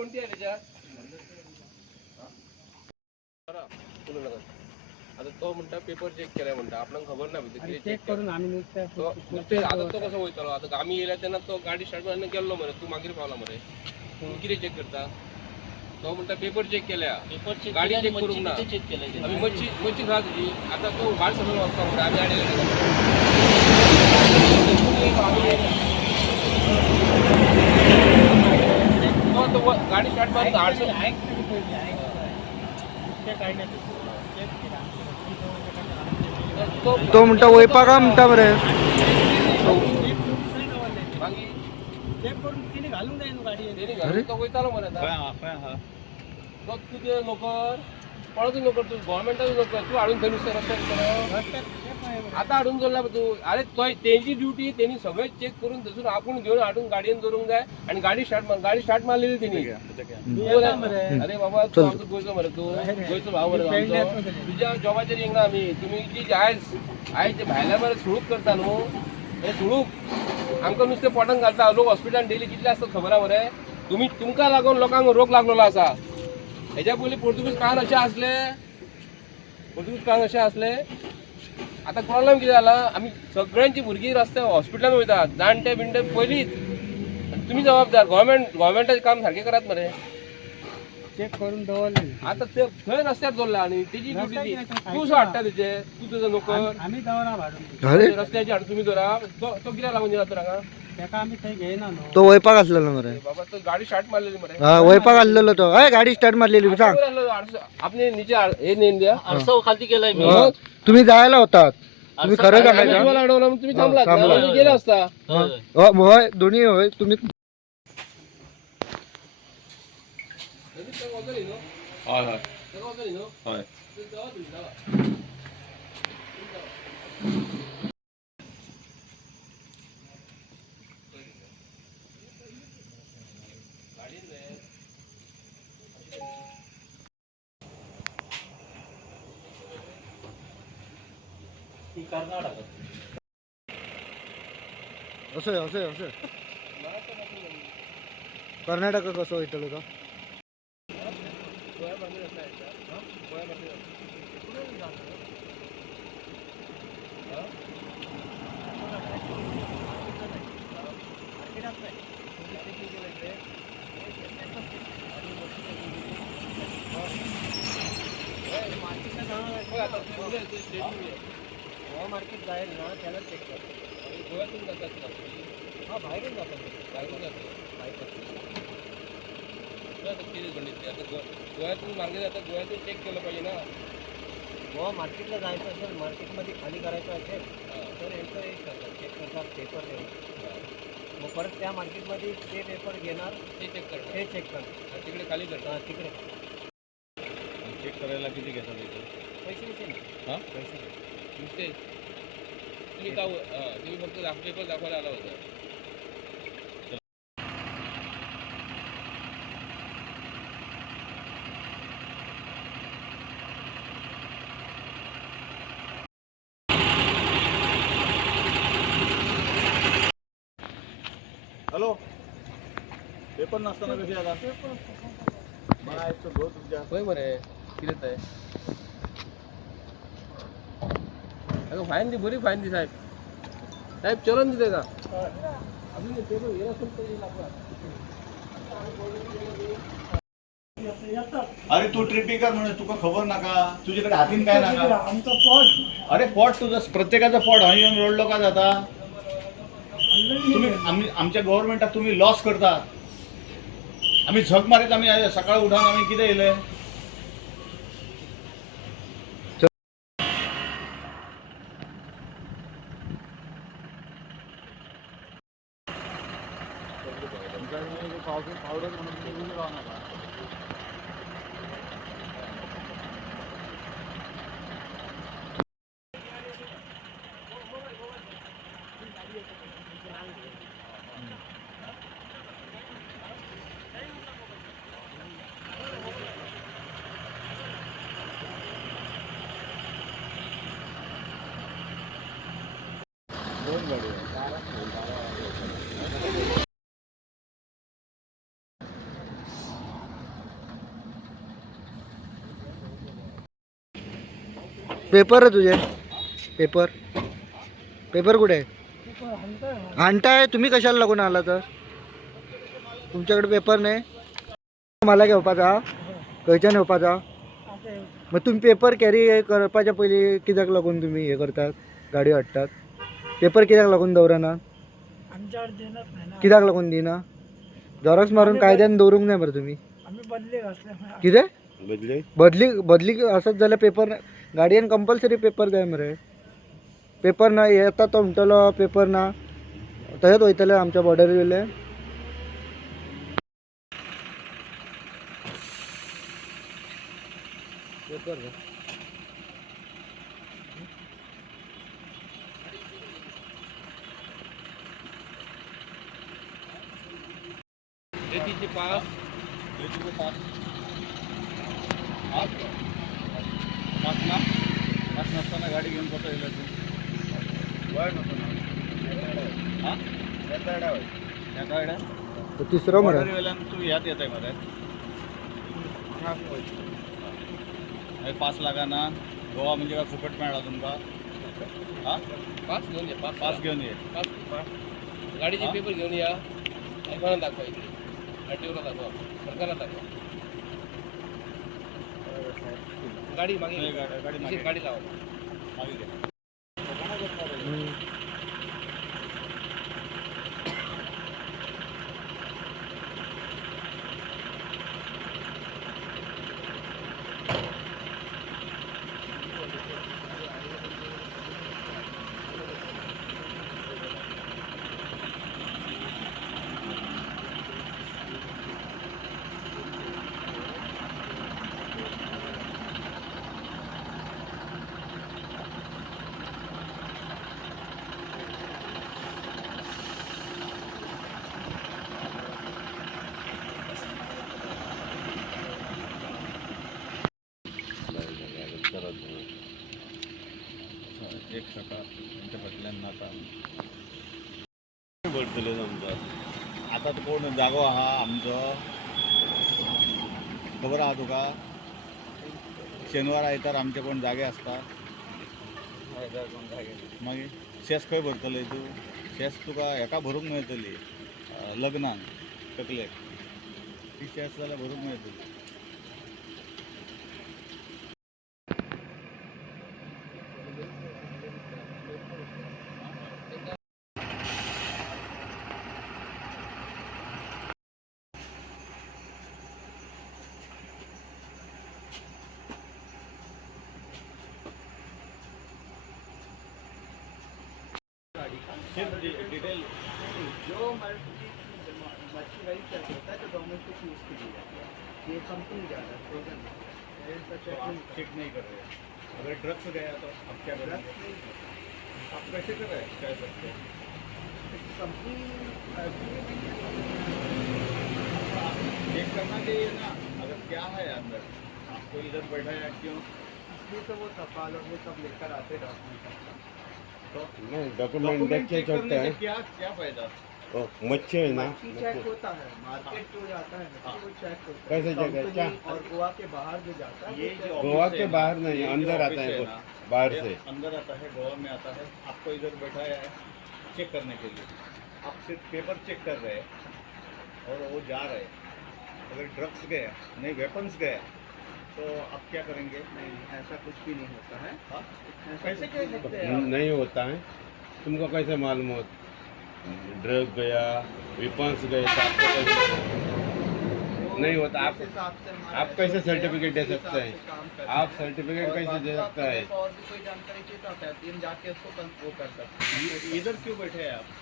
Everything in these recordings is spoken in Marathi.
कोणती आहे त्याच्यात? आता तो म्हणता पेपर चेक केलाय म्हणता आपण खबर नाही चेक करून आम्ही नुसते आता तो कसं वयतलो आता आम्ही येयला त्यांना तो गाडी स्टार्ट मारून गेलो मरे तू मागीर पावला मरे तू किती चेक करता तो म्हणता पेपर चेक केल्या गाडी चेक करूंक ना आम्ही मच्छी खा तुझी आता तो गाडी सगळं वाचता म्हणता आम्ही गाडी स्टार्ट मारून 800 तो म्हणता वयपा का म्हणता बरे तुझे नोकर पळतो नोकर तू गव्हर्नमेंटाचं नोकर तू हाडून थंय नुसतं रस्त्यार आता हाडून जोडला तू अरे त्यांची ड्युटी त्यांनी सगळे चेक करून थंयसून आपण घेऊन हाडून गाडयेन दवरूंक जाय आणि गाडी स्टार्ट मारलेली त्यांनी अरे बाबा तू आमचो गोंयचो मरे तू गोंयचो भाव मरे तुझ्या जॉबाचेर येयना आमी तुम्ही जी आयज जे भायल्या मरे सुळूक करता न्हू हे सुळूक आमकां नुसतें पोटान घालता लोक हॉस्पिटलान डेली कितले आसता खबर आहा मरे तुमकां लागून लोकांक रोग लागलेलो आसा हेच्या पयलीं पोर्तुगीज काळान अशें आसले आता प्रॉब्लेम कितें जाला आमी सगळ्यांची भुरगीं रस्त्यार हॉस्पिटलान वयतात जाणटे बिणटे पयलींच तुमी जबाबदार गव्हर्मेंटाचें काम सारकें करात मरे चेक करून दवरले आता ते थंय रस्त्यार दवरला आनी तेजी ड्युटी तूं सो हाडटा तेजे तूं तुजो नोकर आम्ही दवरा भाडून रस्त्याची हाडून तुमी दवरा तो कित्याक लागून दिला तर हांगा तेका आम्ही थंय घेयना न्हू तो वयपाक आसलेलो मरे बाबा तो गाडी स्टार्ट मारलेली मरे हा वयपाक आसलेलो तो हय गाडी स्टार्ट मारलेली सांग आपने नीचे हे नेन द्या अर्सो खालती केलाय मी तुम्ही जायला होतात तुम्ही खरं सांगायचं तुम्हाला अडवलं मग तुम्ही थांबलात गेला असता होय दोन्ही होय तुम्ही असं कर्नाटक कसं वयतलो तो मार्केट जाईल ना त्याला चेक कर गोव्यातून जातात हा बाहेरून जातात गोव्यातून मार्गे जातात गोव्यातून चेक केलं पाहिजे ना गोवा मार्केटला जायचं असेल मार्केटमध्ये खाली करायचं असेल तर यांचं एक करतात चेक करतात पेपर देऊन मग परत त्या मार्केटमध्ये ते पेपर घेणार ते चेक करतात ते चेक करतात तिकडे खाली करतात तिकडे चेक करायला किती घेतात पैसे हां पैसे नुसते तुम्ही का तुम्ही फक्त पेपर दाखवायला आला होता हॅलो पेपर नसताना कशी आता तुमच्या होय बरे किती आहे अगं फाईन दी बरी फाईन दी साहेब चलन दिते का अरे तू ट्रिपिंग कर म्हणून तुका खबर नाका तुझ्याकडे हातीन काय नाका अरे पॉट तुझा प्रत्येकाचा पॉट हंय येऊन रोडलो का जाता तुम्ही आमच्या गव्हर्नमेंटात तुम्ही लॉस करतात आम्ही झक मारीत आम्ही सकाळी उठान आम्ही किती येले दोन गाडी आहे पेपर आहे तुझे पेपर पेपर कुठे आहे आणताय तुम्ही कशाला लागून आला तर तुमच्याकडे पेपर नाही मला घेवपाचा खंयच्यान घेवपाचा मग तुम्ही पेपर कॅरी करपाच्या पयलीं कित्याक लागून तुम्ही हे करतात गाडी हाडटात पेपर कित्याक लागून दवरना कित्याक लागून दिना झेरॉक्स मारून कायद्यान दवरूंक जाय मरे तुम्ही कितें बदली आसत जाल्यार पेपर गाडयेन कंपल्सरी पेपर जाय मरे पेपर ना येता तो म्हणटलो पेपर ना तशेंच वयतले आमच्या बॉर्डर वयले पेपर रेतीचे पास पाच नसताना गाडी घेऊन कसं येईल तू वय नको ना हां त्या गाड्या तो तिसरो मरे तू यात येत आहे मध्ये पास लागा ना गोवा म्हणजे काय फुकट मिळाला तुमका हां पास घेऊन ये पास घेऊन ये गाडीचे पेपर घेऊन या ऐकायला दाखवा इकडे आरटीओला दाखवा सरकारला दाखवा गाडी मागे गाडी लावा मागे घे. एक सकाळ त्यांच्या फाटल्यान आता भरतले आमचो आता तो कोण जागो आहा आमचो खबर आहा तुका शेनवार आयतार आमचे कोण जागे आसता मागीर शेस खंय भरतले तूं शेस तुका हेका भरूंक मेळटली लग्नाक तकलेक ती शेस जाल्यार भरूंक मेळटली डिटेल जो मच्छी वही चेक होता है जो गवर्नमेंट को यूज़ की जाती है ये कंपनी ज़्यादा फ्रोजन चेक नहीं कर रहे अगर ड्रग्स गया तो अब क्या करेंगे आप कैसे कर रहे हैं कह सकते हैं कंपनी चेक करना चाहिए ना अगर क्या है अंदर आपको इधर बैठाया क्यों ये तो वो तपाल और वो सब लेकर आते डॉक्यूमेंट तो नहीं डॉक्यूमेंट देख के चलते हैं क्या क्या फायदा ओ, मच्छी है ना मच्छी चेक होता है मार्केट जो जाता है ना वो चेक होता है कैसे चेक है? क्या? कंपनी और गोवा के बाहर जो जाता है ये वो जो check- गोवा ऑफिस के है बाहर ना, नहीं, ये जो अंदर ऑफिस आता है है वो, ना, बाहर ये से। अंदर आता है गोवा में आता है आपको इधर बैठाया है चेक करने के लिए आप सिर्फ पेपर चेक कर रहे हैं और वो जा रहे हैं अगर ड्रग्स गया नहीं वेपन्स गया तो आप क्या करेंगे नहीं ऐसा कुछ भी नहीं होता है हाँ? ऐसा कैसे कुछ कह भी सकते हैं आप? नहीं होता है तुमको कैसे मालूम हो ड्रग गया वेपन्स गए तो आपको कैसे नहीं होता आप जिस हिसाब से हमारा आप कैसे SOP है, सर्टिफिकेट दे उस हिसाब सकते हैं? से काम करते आप हैं। सर्टिफिकेट और कैसे दे बाकी सकता है आपको और भी कोई जानकारी चाहिए तो आप एफडीएम जाके उसको वो कर सकते हैं इधर क्यों बैठे हैं आप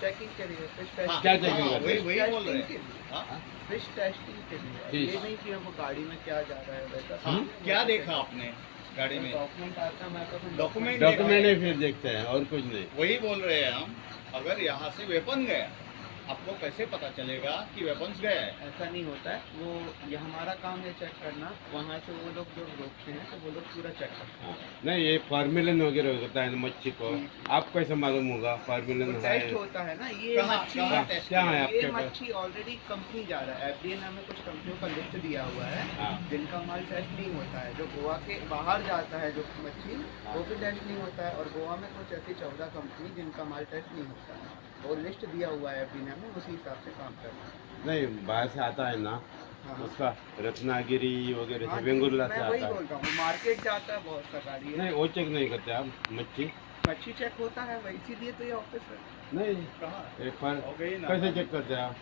चेकिंग के लिए फिश हाँ, क्या टेस्टिंग checking हाँ, करते वही हैं? वही बोल रहे हैं हाँ? फिश टेस्टिंग के लिए अब Fish. ये नहीं कि वो गाड़ी में क्या जा रहा है वैसा हाँ, क्या देखा आपने गाड़ी में डॉक्यूमेंट आता है मैं तो फिर डॉक्यूमेंट डॉक्यूमेंट ही फिर देखते हैं और कुछ नहीं वही बोल रहे हैं हम अगर यहाँ से वेपन गया आपको कैसे पता चलेगा कि वेपन्स गया है ऐसा नहीं होता है वो ये हमारा काम है चेक करना वहाँ से वो लोग जो रोकते हैं तो वो लोग पूरा चेक करते हैं नहीं ये फार्मिलन वगैरह होता है ना मच्छी को आप कैसे मालूम होगा फार्मिलन है टेस्ट होता है ना ये कहाँ मच्छी कहाँ टेस्ट क्या है ये आपके पास मच्छी ऑलरेडी कंपनी जा रहा है एफडीए नाम में कुछ कंपनियों का लिस्ट दिया हुआ है हाँ। जिनका माल टेस्ट नहीं होता है। जो गोवा के बाहर जाता है जो मच्छी वो भी टेस्ट नहीं होता है, और गोवा में कुछ ऐसी 14 कंपनी जिनका माल टेस्ट नहीं होता है। वो लिस्ट दिया हुआ है एफडी में, उसी हिसाब से काम करना है। नहीं बाहर से आता है ना, हाँ। उसका रत्नागिरी वगैरह हाँ से जी, बेंगुल्ला से मैं वही आता बोल है। रहा हूँ, मार्केट जाता है बहुत सा गाड़ी है। नहीं वो चेक नहीं करते आप मच्छी? मच्छी चेक होता है वही, इसीलिए तो ये ऑफिस है। नहीं कहाँ? एक बार हो गई ना। कैसे चेक करते हैं आप?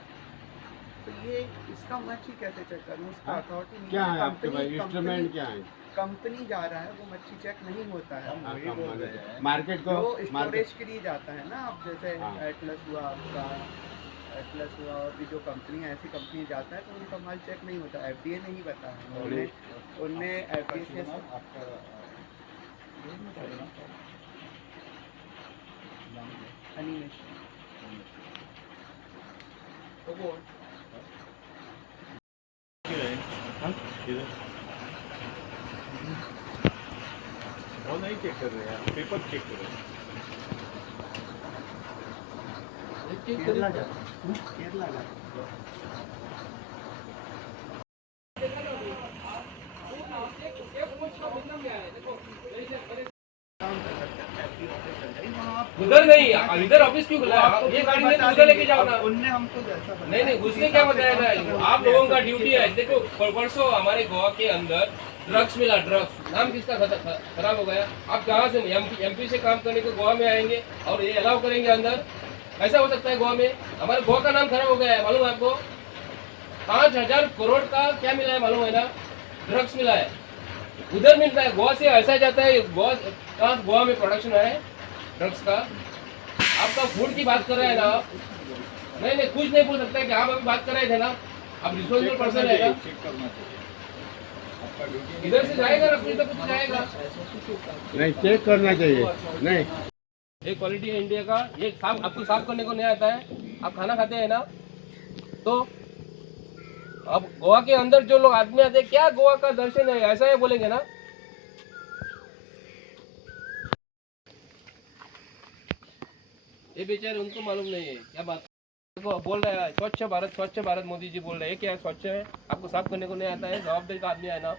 तो ये इसका मच्छी कैसे चेक करूँ, उसका हाँ? अथॉरिटी नहीं क्या है आपके पास कंपनी इंस्ट्रूमेंट क्या है? कंपनी जा रहा है, वो मच्छी चेक नहीं होता है। हाँ, वही बोल रहे हैं। मार्केट को जो मार्केट स्टोरेज के लिए जाता है ना, अब जैसे हाँ। एटलस हुआ आपका, एटलस हुआ, और भी जो कंपनी है ऐसी कंपनी जाता है तो उनका माल चेक नहीं होता, एफडीए नहीं बताया उनने एफडीए से एनिमेशन तो वो वो नहीं चेक कर रहे हैं, पेपर चेक कर रहे हैं। केरला जाता है, केरला जाता है। उधर नहीं, इधर ऑफिस क्यों खुला है? ये गाड़ी में उधर लेके जाओ ना। उनने हमको जैसा बताया। नहीं उसने क्या बताया था? आप लोगों का ड्यूटी है। देखो परसों हमारे गोवा के अंदर ड्रग्स मिला, ड्रग्स। नाम किसका खराब हो गया? आप कहाँ से एमपी से काम करने को गोवा में आएंगे और ये अलाउ करेंगे अंदर? ऐसा हो सकता है गोवा में? हमारे गोवा का नाम खराब हो गया है, मालूम है आपको? 5,000 करोड़ का क्या मिला है मालूम है ना? ड्रग्स मिला है, उधर मिलता है। गोवा से ऐसा जाता है, गोवा में प्रोडक्शन है ड्रग्स का। आपका फूड की बात कर रहे हैं ना आप? नहीं कुछ नहीं बोल सकता है कि आप अभी बात कर रहे थे ना, आप रिस्पॉन्सिबल पर्सन है ना? चेक करना चाहिए। आपका ड्यूटी इधर से जाएगा ना, कुछ ना कुछ जाएगा। नहीं चेक करना चाहिए। नहीं ये क्वालिटी है इंडिया का। ये साफ आपको साफ करने को नहीं आता है? आप खाना खाते हैं ना? तो अब गोवा के अंदर जो लोग आदमी आते हैं, क्या गोवा का दर्शन है ऐसा है बोलेंगे ना? ये बेचारे उनको मालूम नहीं है क्या बात। देखो बोल रहे हैं स्वच्छ भारत मोदी जी बोल रहे हैं, क्या स्वच्छ है? आपको साफ करने को नहीं आता है? जवाबदारी का आदमी है ना?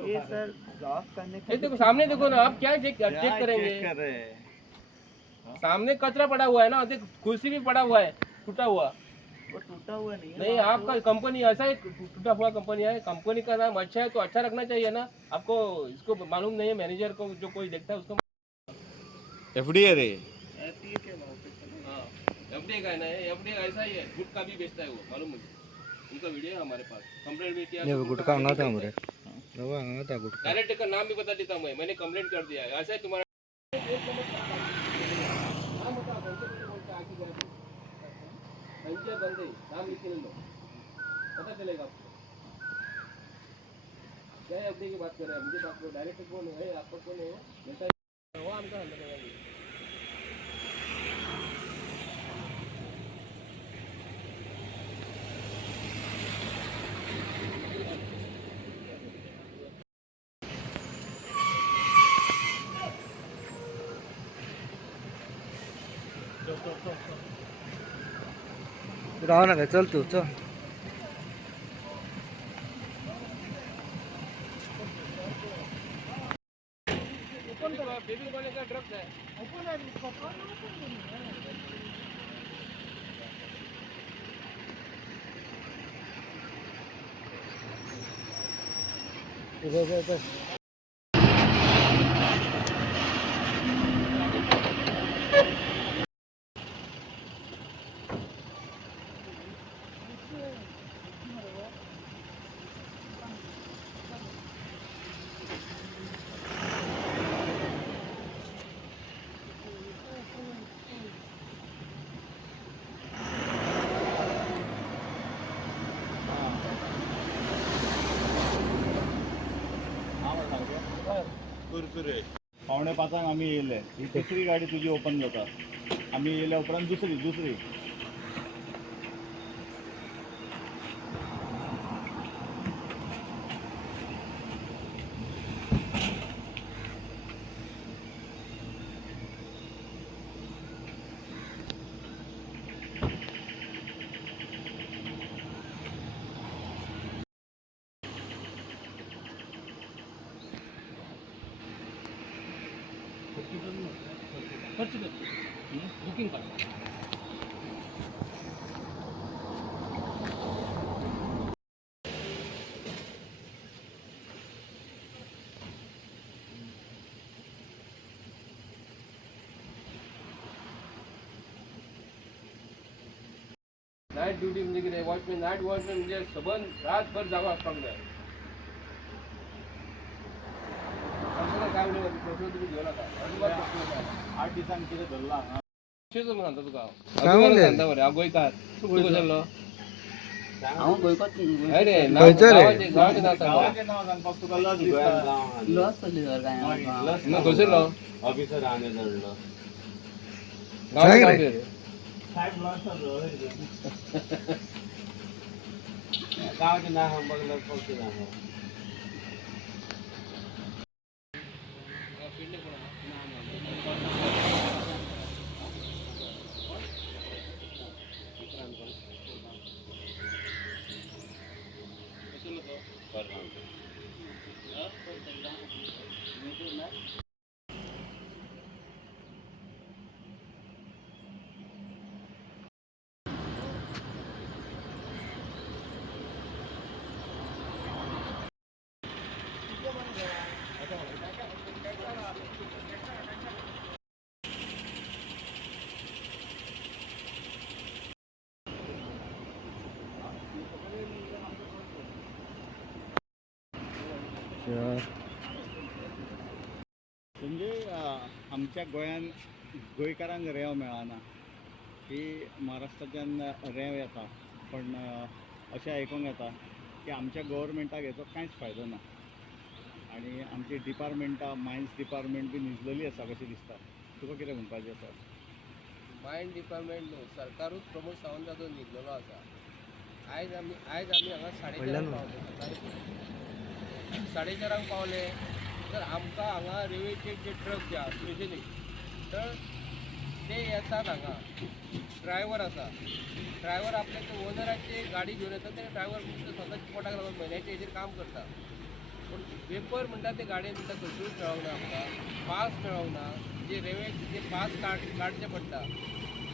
ये सर साफ करने ये देखो सामने देखो ना, आप क्या चेक करेंगे? कर रहे हैं। सामने कचरा पड़ा हुआ है ना, देख कुर्सी भी पड़ा हुआ है टूटा हुआ। वो टूटा हुआ नहीं है। नहीं आपका कंपनी ऐसा है, टूटा हुआ कंपनी है। कंपनी का नाम अच्छा है तो अच्छा रखना चाहिए ना आपको। इसको मालूम नहीं है मैनेजर को, जो कोई देखता है उसको। एफडीए रे। एफडीए के ऑफिस है। हाँ एफडीए का है ना, एफडीए ऐसा ही है, गुटखा भी बेचता है वो, मालूम मुझे। उनका वीडियो है हमारे पास, कंप्लेंट भी किया। गुटखा अंगा था हमारे अंगा था गुटखा। डायरेक्ट का नाम भी बता देता हूँ मैंने कंप्लेंट कर दिया है। ऐसा है तुम्हारा बंदे नाम लिख लो, पता चलेगा आपको। क्या एफडीए की बात कर रहे हैं? मुझे बात करो, डायरेक्ट कौन है आपका? कौन है वो? आमचा अंदर है। राह ना काय, चल तू चल. बेबी बने का ड्रग्स है। कुरकुरे. 4:45 आम्ही येयले. ही तिसरी गाडी तुझी ओपन जाता. आम्ही येयल्या उपरांत दुसरी. खर्च करतो बुकिंग करतो. नाईट ड्युटी म्हणजे कितें वॉचमॅन नाईट वॉचमॅन म्हणजे सबंद रातभर जागो आसपाक जाय. असं काय उलयता प्रश्न तुमी घेवं नाका अजिबात प्रश्न नाका. 8 दिसांनी कितें धरला हांगा अशेंच म्हणून सांगता तुका हांव. सांगून अभिमानान दे. सांगता मरे हांव गोंयकार. तूं कशेलो? हांव गोंयकार अरे खंयचो रे? गांवाचें नांव सांग. गांवाचें नांव सांगपाक तुका लज दिसता. लॉस चल्ली सर काय मग खंयसरलो? ऑफिसर आने धरलो गांवाचें नांव रे. कितें रे? साहेब लज गावाचे नाव बघलं फक्त नाव म्हणजे आमच्या गोंयान गोंयकारांक रेंव मेळना की महाराष्ट्राच्यान रेंव येता पण अशें आयकूंक येता की आमच्या गव्हर्मेंटाक हेचो कांयच फायदो ना आनी आमची डिपार्टमेंटां मायन्स डिपार्टमेंट बी न्हिजलेली आसा कशें दिसता. तुका कितें म्हणपाचें आसा? मायंड डिपार्टमेंट न्हू सरकारूच प्रमोद सावंताचो न्हिदलेलो आसा. आयज आमी हांगा 4:30 पावले. 4:30 पावले तर आमकां हांगा रेल्वेचे जे ट्रक जे आसा स्पेशली तर ते येतात हांगा. ड्रायव्हर आसा ड्रायव्हर आपल्या ते ओनराची गाडी घेवन येता ते ड्रायव्हर स्वताच्या पोटाक लागून म्हयन्याचे हेजेर काम करता. पूण पेपर म्हणटा ते गाडयेन म्हणटा खंयचूच मेळोंक ना आमकां. पास मेळोंक ना. जे रेल्वेचे जे पास काडचे पडटा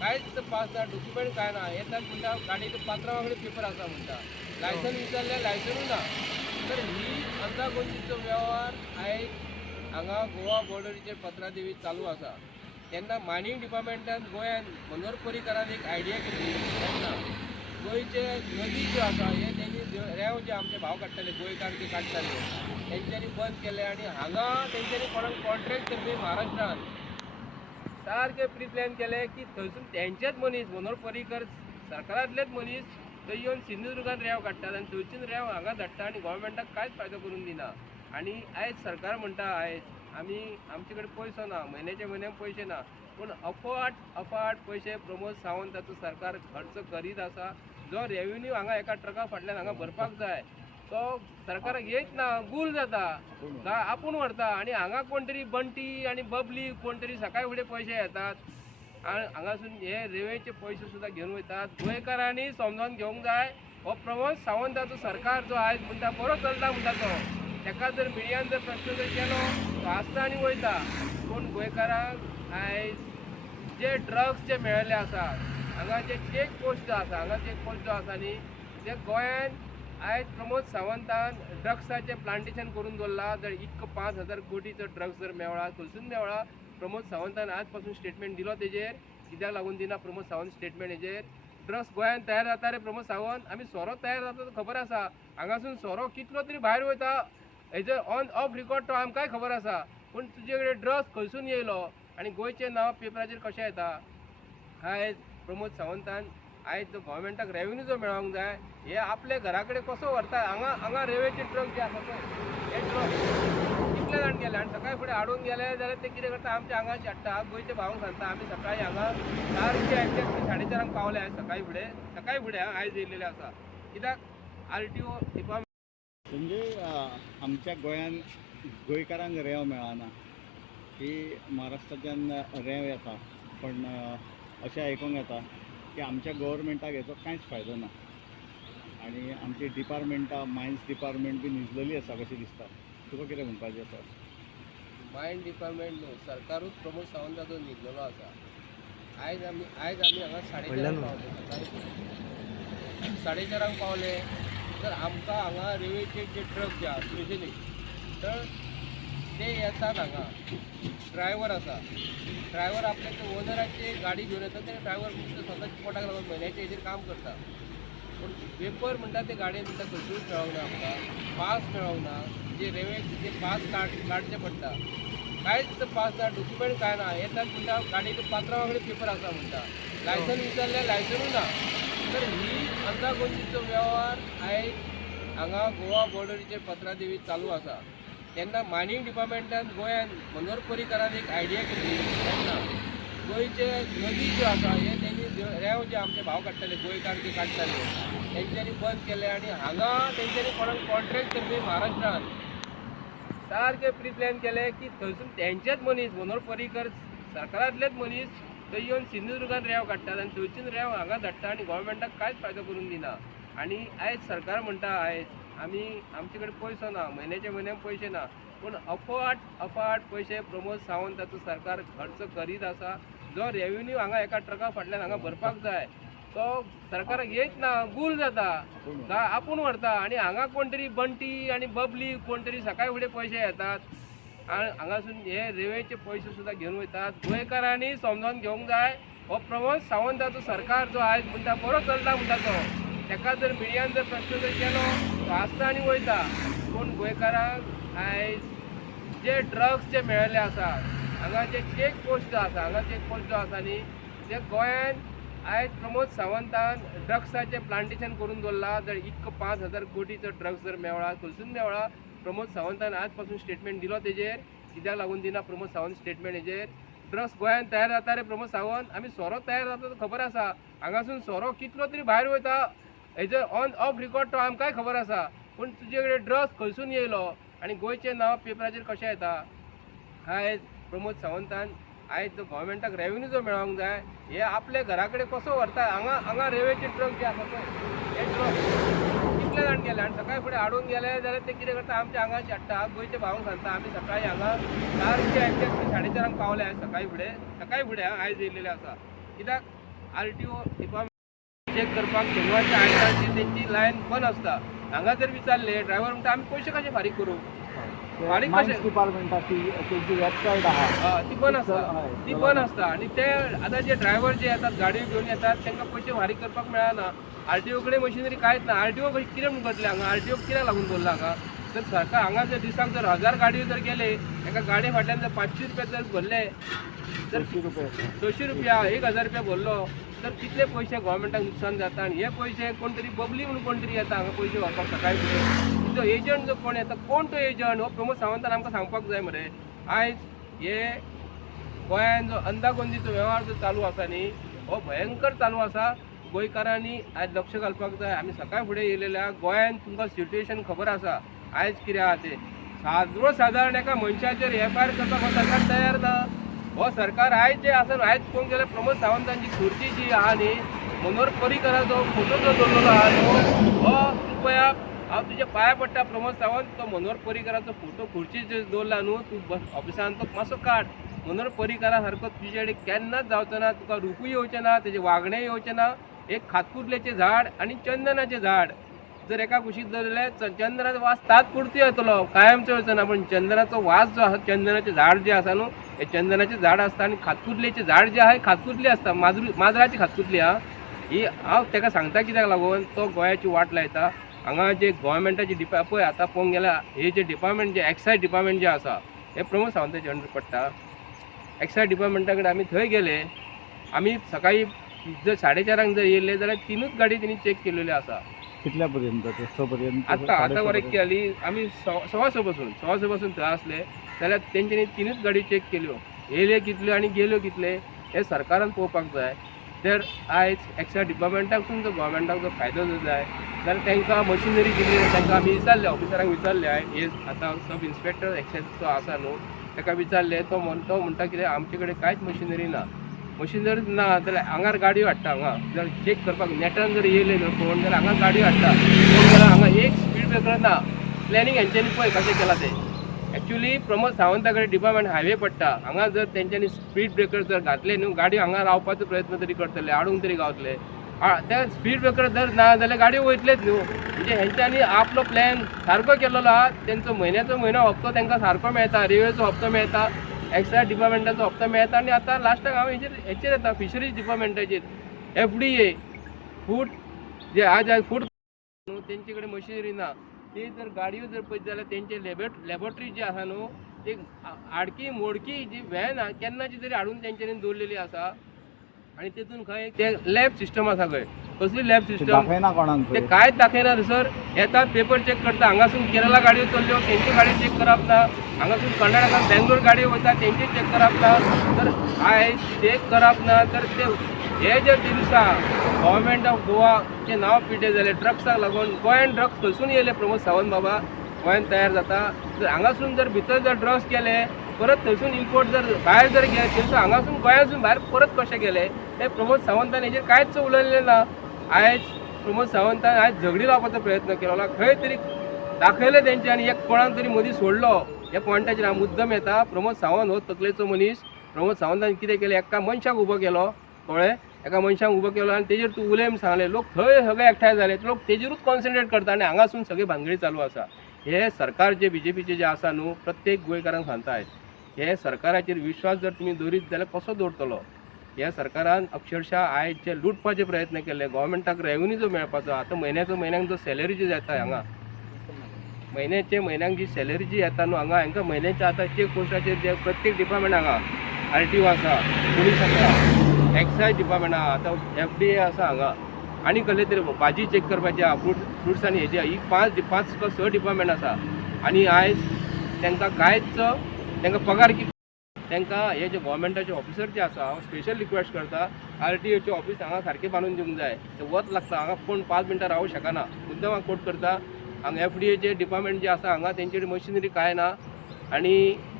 कांयच पास ना डॉक्युमेंट कांय ना. येतात म्हणटा गाडयेचे पात्रांवा कडेन पेपर आसा म्हणटा. लायसन विचारल्यार लायसनूय ना. तर ही अंदागोंदीचो वेव्हार आयज हांगा गोवा बॉर्डरीचेर पत्रादेवी चालू आसा. तेन्ना मायनिंग डिपार्टमेंटान गोंयान मनोहर पर्रीकारान एक आयडिया केली तेन्ना गोंयचे नदी ज्यो आसा हे तेंनी रेंव जे आमचे भाव काडटाले गोंयकार जे काडटाले तेंच्यांनी बंद केले आनी हांगा तेंच्यांनी कोणाक कॉन्ट्रॅक्ट करपी महाराष्ट्रान सारके प्री प्लॅन केले की थंयसून तेंचेच मनीस मनोहर पर्रीकर सरकारांतलेच मनीस थंय येवन सिंधुदुर्गान रेंव काडटात आनी थंयच्यान रेंव हांगा धाडटा आनी गोवोरमेंटाक कांयच फायदो करून दिना. आनी आयज सरकार म्हणटा आयज आमी आमचे कडेन पयसो ना म्हयन्याच्या म्हयन्याक पयशे ना पूण अफाट पयशे प्रमोद सावंताचो सरकार खर्च करीत आसा. जो रेव्हेन्यू हांगा एका ट्रका फाटल्यान हांगा भरपाक जाय तो सरकाराक येयच ना गूल जाता आपूण व्हरता आनी हांगा कोण तरी बंटी आनी बबली कोण तरी सकाळी फुडें पयशे येतात आनी हांगासून हे रेल्वेचे पयशे सुद्दां घेवन वयतात. गोंयकारांनी समजून घेवंक जाय हो प्रमोद सावंताचो सरकार जो आयज म्हणटा बरो चलता म्हणटा तो तेका जर मिडियान जर प्रश्न जर केलो तो आसता आनी वयता. पूण गोंयकारांक आयज जे ड्रग्स जे मेळिल्ले आसा हांगा जे चेक पोस्ट जो आसा हांगा चेक पोस्ट जो आसा न्ही ते गोंयान आयज प्रमोद सावंतान ड्रग्साचें प्लांटेशन करून दवरला. जर इतको 5,000 कोटीचो ड्रग्स जर मेवळा खंयसून मेवळा प्रमोद सावंतान आज पासून स्टेटमेंट दिलो तेजेर कित्याक लागून दिना प्रमोद सावंत स्टेटमेंट हेजेर. ड्रग्स गोंयान तयार जाता रे प्रमोद सावंत आमी सोरो तयार जाता तो खबर आसा. हांगासून सोरो कितलो तरी भायर वयता हेजो ऑन ऑफ रिकॉर्ड तो आमकांय खबर आसा. पूण तुजे कडेन ड्रग्स खंयसून येयलो आनी गोंयचें नांव पेपराचेर कशें येता. आयज प्रमोद सावंतान आयज जो गोवोरमेंटाक रेव्हेन्यू जो मेळोंक जाय हे आपल्या घरा कडेन कसो व्हरता. हांगा रेल्वेचे ट्रक जे आसा पळय हे ट्रक कितले जाण गेले आनी सकाळी फुडें हाडून गेले जाल्यार ते कितें करता आमच्या हांगाची हाडटा. गोंयच्या भावांक सांगता आमी सकाळी हांगा सारके एक्झॅक्टली 4:30 पावले आयज सकाळी फुडें आयज येयलेले आसा. कित्याक RTO डिपार्टमेंट म्हणजे आमच्या गोंयान गोंयकारांक रेंव मेळना की महाराष्ट्राच्यान रेंव येता पण अशें आयकूंक येता की आमच्या गव्हर्मेंटाक हेचो कांयच फायदो ना आनी आमची डिपार्टमेंटां मायन्स डिपार्टमेंट बी न्हिजलेली आसा कशें दिसता. तुका कितें म्हणपाचें आसा? मायंड डिपार्टमेंट न्हू सरकारूच प्रमोद सावंताचो न्हिदलेलो आसा. आयज आमी हांगा 4:30 पावले, सकाळी 4:30 पावले. तर आमकां हांगा रेल्वेचे जे ट्रक जे आसा स्पेशली तर ते येतात हांगा. ड्रायव्हर आसा, ड्रायव्हर आपल्या ते ओनराची गाडी घेवन येता. ते ड्रायव्हर स्वताच्या पोटाक लागून म्हयन्याचे हेजेर काम करता. पूण पेपर म्हणटा ते गाडयेन म्हणटा खंयचूच मेळोंक ना आमकां. पास मेळोंक ना. जे रेल्वेचे जे पास काडचे पडटा, कांयच पास ना, डॉक्युमेंट काय ना. येतात म्हणटा गाडयेचे पात्रां वांगडा पेपर आसा म्हणटा. लायसन विचारल्यार लायसनूच ना. तर ही अंदागोंदीचो वेव्हार आयज हांगा गोवा बॉर्डरीचेर पत्रादेवी चालू आसा. तेन्ना मायनिंग डिपार्टमेंटान गोंयान मनोहर पर्रीकारान एक आयडिया केली. तेन्ना गोंयचे नदी ज्यो आसा हे तेंची रेंव जे आमचे भाव काडटाले गोंयकार जे काडटाले तेंच्यांनी बंद केले. आनी हांगा तेंच्यांनी कोणाक कॉन्ट्रॅक्ट करपी महाराष्ट्रान सारके प्री प्लॅन केले की थंयसून तेंचेच मनीस मनोहर पर्रीकर सरकारांतलेच मनीस थंय येवन सिंधुदुर्गान रेंव काडटात आनी थंयच्यान रेंव हांगा धाडटा आनी गोवोरमेंटाक कांयच फायदो करून दिना. आनी आयज सरकार म्हणटा आयज आमी आमचे कडेन पयसो ना, म्हयन्याक पयशे ना. पूण अफाट पयशे प्रमोद सावंताचो सरकार खर्च करीत आसा. जो रेव्हेन्यू हांगा एका ट्रका फाटल्यान हांगा भरपाक जाय तो सरकाराक येयच ना, गूल जाता, आपूण व्हरता. आनी हांगा कोण तरी बंटी आनी बबली कोण तरी सकाळी फुडें पयशे येतात आनी हांगासून हे रेल्वेचे पयशे सुद्दां घेवन वयतात. गोंयकारांनी समजून घेवंक जाय हो प्रमोद सावंताचो सरकार जो आयज म्हणटा बरो चलता म्हणटा तो, ताका जर मिडियान जर प्रश्न जर केलो तो आसता आनी वयता. पूण गोंयकारांक आयज जे ड्रग्स जे मेळिल्ले आसा हांगा जे चेक पोस्ट जो आसा, हांगा चेक पोस्ट जो आसा न्ही ते गोंयान आयज प्रमोद सावंतान ड्रग्साचें प्लांटेशन करून दवरला. जर 5,000 कोटीचो ड्रग्स जर मेवळा खंयसून मेवळा. प्रमोद सावंतान आज पासून स्टेटमेंट दिलो तेजेर. कित्याक लागून दिना प्रमोद सावंत स्टेटमेंट हेजेर? ड्रग्स गोंयान तयार जाता रे प्रमोद सावंत. आमी सोरो तयार जाता तो खबर आसा. हांगासून सोरो कितलो तरी भायर वयता हेजो ऑन ऑफ रिकॉर्ड तो आमकांय खबर आसा. पूण तुजे कडेन ड्रग्स खंयसून येयलो आनी गोंयचें नांव पेपराचेर कशें येता? आयज प्रमोद सावंतान आयज जो गोवोरमेंटाक रेव्हेन्यू जो मेळोंक जाय हे आपले घरा कडेन कसो व्हरता. हांगा रेल्वेचे ट्रक जे आसा पळय हे ट्रक कितले जाण गेले आनी सकाळी फुडें हाडूंक गेले जाल्यार ते कितें करता आमच्या हांगाची हाडटा. गोंयच्या भावांक सांगता आमी सकाळी हांगा सारके एक्झॅक्टली 4:30 पावले सकाळी फुडें आयज येयलेले आसा. कित्याक RTO डिपार्टमेंट चेक करपाक शेनवारच्या आयतारची तेंची लायन बंद आसता. हांगा जर विचारले ड्रायव्हर म्हणटा आमी पयशे कशे फारीक करूं? फारीक कशे डिपार्टमेंटाची तेंची वेबसायट आहा ती बंद आसता. आनी ते आतां जे ड्रायव्हर जे येतात गाडयो घेवन येतात तांकां पयशे फारीक करपाक मेळना. RTO कडेन मशिनरी कांयच ना. RTO कितें म्हूण करतले हांगा? RTO कित्याक लागून दवरला हांगा? तर सरकार हांगा जर दिसाक जर 1000 गाडयो जर गेले एका गाडये फाटल्यान जर 500 रुपया जर भरले तर 200 रुपया 1000 रुपया भरलो तर कितले पयशे गोवोरमेंटाक नुकसान जाता. आनी हे पयशे कोण तरी बबली म्हणून कोण तरी येता हांगा पयशे व्हरपाक सकाळी फुडें. जो एजंट जो कोण येता कोण तो एजंट हो प्रमोद सावंतान आमकां सांगपाक जाय मरे. आयज हे गोंयान जो अंदागोंदीचो वेव्हार जो चालू आसा न्ही हो भयंकर चालू आसा. गोंयकारांनी आयज लक्ष घालपाक जाय. आमी सकाळी फुडें येयलेल्या गोंयान तुमकां सिट्युएशन खबर आसा आयज कितें आहा तें. सादारण एका मनशाचेर FIR करपाक हो सरकार तयार ना. हो सरकार आयज जे आसा आयज पळोवंक गेल्यार प्रमोद सावंतांची खुर्ची जी आहा न्ही मनोहर पर्रीकाराचो फोटो जो दवरलेलो आहा न्हू हो कृपया हांव तुज्या पांया पडटा प्रमोद सावंत. तो मनोहर पर्रीकाराचो फोटो खुर्ची दवरला न्हू तूं ऑफिसान तो मातसो काड. मनोहर पर्रीकारा सारको तुजे कडेन केन्नाच जावचो ना. तुका रुपूय येवचें ना, तेजें वागणें येवचें ना. एक खातकुतलेचें झाड आनी चंदनाचें झाड जर एका कुशीक दवरलें चंदनाचो वास तात्पुरतो येतलो, कायमचो येवचो ना. पूण चंदनाचो वास जो आसा चंदनाचें झाड जें आसा न्हू हे चंदनाचें झाड आसता. आनी खातकुतलेचें झाड जें आहा खातकुतली आसता. माजराची खातकुतली आहा ही. हांव ताका सांगता कित्याक लागून तो गोंयाची वाट लायता. हांगा जे गोवोरमेंटाची पळय आतां पळोवंक गेल्यार हे जे डिपार्टमेंट जे एक्सायज डिपार्टमेंट जे आसा हे प्रमोद सावंताचे अंडर पडटा. एक्सायज डिपार्टमेंटा कडेन आमी थंय गेले. आमी सकाळी जर 4:30 जर येयले जाल्यार 3च गाडी तेणी चेक केलेल्यो आसा. कितल्या पर्यंत ते 6 पर्यंत आतां वरेक केली आमी 6:15 पासून थंय आसले जाल्यार तेंच्यांनी 3च गाडी चेक केल्यो. येयले कितल्यो आनी गेल्यो कितले हे सरकारान पळोवपाक जाय. तर आयज एक्सायज डिपार्टमेंटाकून जर गोवोरमेंटाक जर फायदो जर जाय जाल्यार तांकां मशिनरी दिली. तांकां आमी विचारले ऑफिसरांक विचारले हे आतां सब इन्स्पेक्टर एक्सायजचो आसा न्हू ताका विचारले तो म्हणटा कितें आमचे कडेन कांयच मशिनरी ना. मशिनरी ना जाल्यार हांगार गाडयो हाडटा. हांगा जर चेक करपाक नेटान जर येयले न्हू कोण जाल्यार हांगा गाडयो हाडटा. कोण जाल्यार हांगा एक स्पीड ब्रेकर ना. प्लॅनिंग हेंच्यांनी पळय कशें केलां तें. ॲक्च्युली प्रमोद सावंता कडेन डिपार्टमेंट हायवे पडटा, हांगा जर तेंच्यांनी स्पीड ब्रेकर जर घातले न्हू, गाडी हांगा रावपाचो प्रयत्न तरी करतले, आडूंक तरी गावतले. त्या स्पीड ब्रेकर जर ना जाल्यार गाडयो वयतलेच न्हू. म्हणजे हेंच्यांनी आपलो प्लॅन सारको केलेलो आहा. तेंचो म्हयन्याचो म्हयनो हप्तो तांकां सारको मेळटा, रेल्वेचो हप्तो मेळटा, एक्सायज डिपार्टमेंटाचो हप्तो मेळटा. आनी आतां लास्टाक हांव हेचेर येता, फिशरीज डिपार्टमेंटाचेर. FDA फूड जे आज फूड न्हू, तेंचे कडेन मशिनरी ना. ते जर गाडयो जर पळयत जाल्यार तेंचे लॅबोरेटरी जी आसा न्हू, ती आडकी मोडकी जी व्हॅन केन्नाची तरी हाडून तेंच्यांनी दवरलेली आसा. आनी तेतून खंय ते लॅब सिस्टम आसा, खंय कसली लॅब सिस्टम दाखयना कोणाक ते कांयच दाखयना सर. येतात पेपर चेक करता, हांगासून केरला गाडयो चल्ल्यो तेंची गाडी चेक करप ना, हांगासून कर्नाटकान बेंगलोर गाडयो वता तेंची चेक करप ना. तर आयज चेक करप ना तर ते हे जे दिवसा गव्हर्मेंट ऑफ गोवाचे नांव पिड्डें जालें ड्रग्साक लागून. गोंयान ड्रग्स खंयसून येयले प्रमोद सावंत बाबा, गोंयान तयार जाता. जर हांगासून जर भितर जर ड्रग्स केले, परत थंयसून इम्पोर्ट जर भायर जर गेले, थंयसून हांगासून गोंयासून भायर परत कशे गेले ते प्रमोद सावंतान हेजेर कांयच उलयलें ना. आयज प्रमोद सावंतान आयज झगडी लावपाचो प्रयत्न केलो, खंय तरी दाखयलें तेंचे. आनी एक कोणाक तरी मदीं सोडलो. ह्या पॉयंटाचेर हांव मुद्दम येता. प्रमोद सावंत हो तकलेचो मनीस. प्रमोद सावंतान कितें केलें, एका मनशाक उबो केलो, कळ्ळें, एका मनशाक उबो केलो आनी तेजेर तूं उलय म्हूण सांगलें. लोक थंय सगळे एकठांय जाले, लोक तेजेरूच कॉन्सन्ट्रेट करता आनी हांगासून सगळी भानगडी चालू आसा. हे सरकार जे BJPचे जे आसा न्हू, प्रत्येक गोंयकारांक सांगता आयज, हे सरकाराचेर विश्वास जर तुमी दवरीत जाल्यार कसो दवरतलो. ह्या सरकारान अक्षरशः आयज जे लुटपाचे प्रयत्न केले, गोव्हर्मेंटाक रेव्हेन्यू जो मेळपाचो, आतां म्हयन्याक जो सॅलरी जी येता हांगा, म्हयन्याक जी सॅलरी जी येता न्हू हांगा, हांकां म्हयन्याच्या आतां चेक पोस्टाचेर जे प्रत्येक डिपार्टमेंट हांगा RTO आसा, पुलीस आसा, एक्सायज डिपार्टमेंट आहा, आतां FDA आसा हांगा, आनी कसले तरी भाजी चेक करपाची आहा, फ्रुट्स आनी हेजे ही 5-6 डिपार्टमेंट आसा. आनी आयज तांकां कांयच तांकां पगार तांकां हे जे गोव्हर्मेंटाचे ऑफिसर जे आसा, हांव स्पेशल रिक्वेस्ट करता, RTOचे ऑफिस हांगा सारकें बांदून दिवंक जाय. ते वत लागता, हांगा कोण 5 मिनटां रावूं शकना. मुद्दम हांव कोट करता. हांगा FDAचे डिपार्टमेंट जे आसा हांगा तेंचे कडेन मशिनरी कांय ना. आनी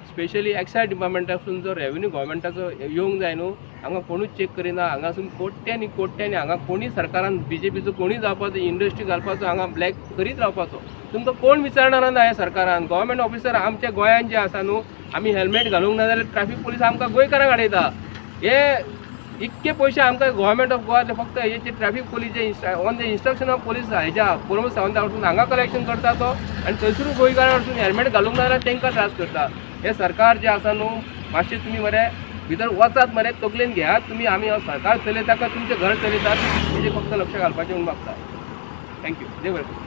स्पेशली एक्सायज डिपार्टमेंटासून जो रेव्हेन्यू गोव्हर्मेंटाचो येवंक जाय न्हू, हांगा कोणूच चेक करिना. हांगासून कोट्यांनी हांगा कोणी सरकारान BJPचो कोणी जावपाचो, इंडस्ट्री घालपाचो, हांगा ब्लॅक करीत रावपाचो. तुमकां कोण विचारणारा ना ह्या सरकारान. गोव्हर्मेंट ऑफिसर आमच्या गोंयान जे आसा न्हू, आमी हेल्मेट घालूंक ना जाल्यार ट्रॅफीक पुलीस आमकां गोंयकारांक आडयता. हे इतके पयशे आमकां गोव्हर्मेंट ऑफ गोवाचे फक्त हेचे ट्रॅफीक पुलीसचे on the instruction of police हेज्या प्रमोद सावंता कडसून हांगा कलेक्शन करता तो, आनी थंयसून गोंयकारां कडसून हेल्मेट घालूंक ना जाल्यार तांकां त्रास करता. हे सरकार जे आसा न्हू, मातशें तुमी मरे भितर वचात मरे, तकलेन घेयात तुमी. आमी सरकार चलयता काय तुमचें घर चलयतात हेजेर फक्त लक्ष घालपाचें म्हूण मागता. थँक्यू. देव बरें.